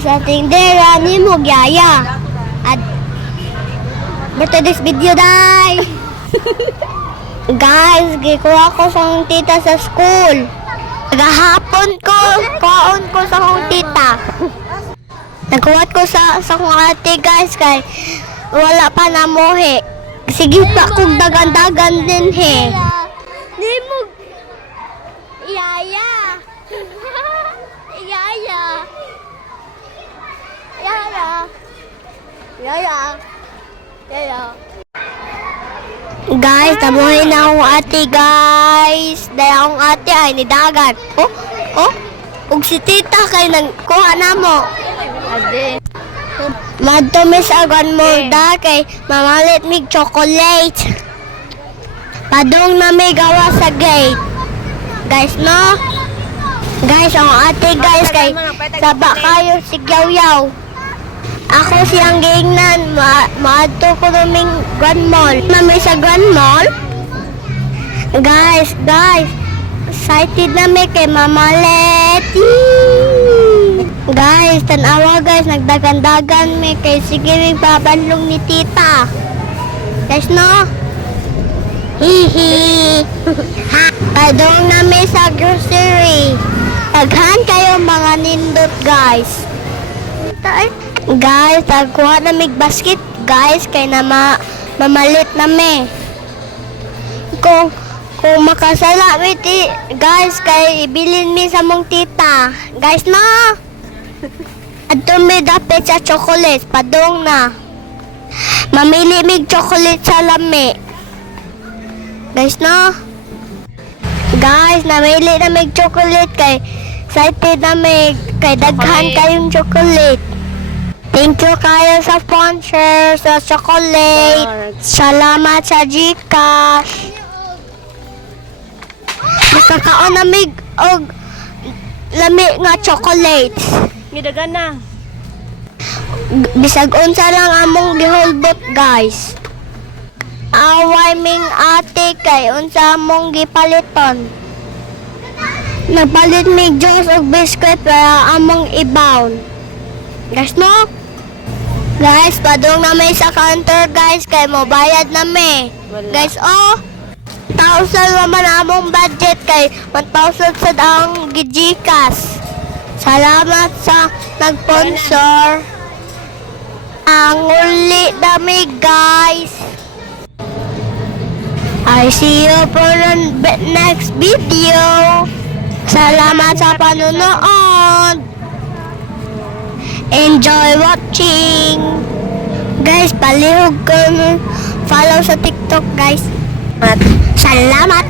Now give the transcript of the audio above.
sa tindera ni mo gyaya. At but this video dai. Guys, gikuha ko sa akong tita sa school. Gahapon ko, kaon ko sa akong tita. Nagkuhat ko sa akong ate guys kay wala pa namuhi. Sige pa kung dagan-dagan din he. Di mo Yaya. Yaya. Yaya. Yaya. Yaya. Guys, tamuhin na akong ate guys. Dahil akong ate ay nidagan. Oh. Ug si tita kay nagkuha na mo. Ade. Madtumis agon mo da kay mamalit mig chocolate. Padong na may gawa sa gate. Guys, no? Guys, ang ate guys kay saba kayo si Yaw. Ako siyang gingnan, maadto ko naming Grand Mall. Nami sa Grand Mall? Guys, excited nami kay Mama Letty. Guys, tanawa guys, nagdagan-dagan mi kay sige may babanlong ni tita. Guys, no? Hihi. Padong nami sa grocery. Taghan kayo mga nindot guys. Guys, tagkuha na mig basket guys kay na mamalit na me. Kung makasala mi guys kay ibilin mi sa mong tita. Guys, no? Adto mi dapit sa chocolate padong na. Mamili mig chocolate sa lami. Guys, no? Guys, namili na mig chocolate kay excited na mig kay daghan kayong chocolate. Thank you kayo sa sponsor sa chocolate. Salamat sa GCash. Makakaon na mig og lami nga chocolate. Gidagan na. Bisag unsa lang among gihulbot guys. Away ming ate kay unsa among gipaliton. Nagpalit mig juice og biscuit para among ibawn. Guys, no? Guys, padung na may sa counter guys kay mo bayad na may. Guys, 1,000 naman among budget kay 1,000 sa daang gijikas. Salamat sa nagsponsor. Ang uli dami guys. I see you for the next video. Salamat sa panonood. Enjoy watching. Guys, palihog ko follow sa TikTok guys. Salamat.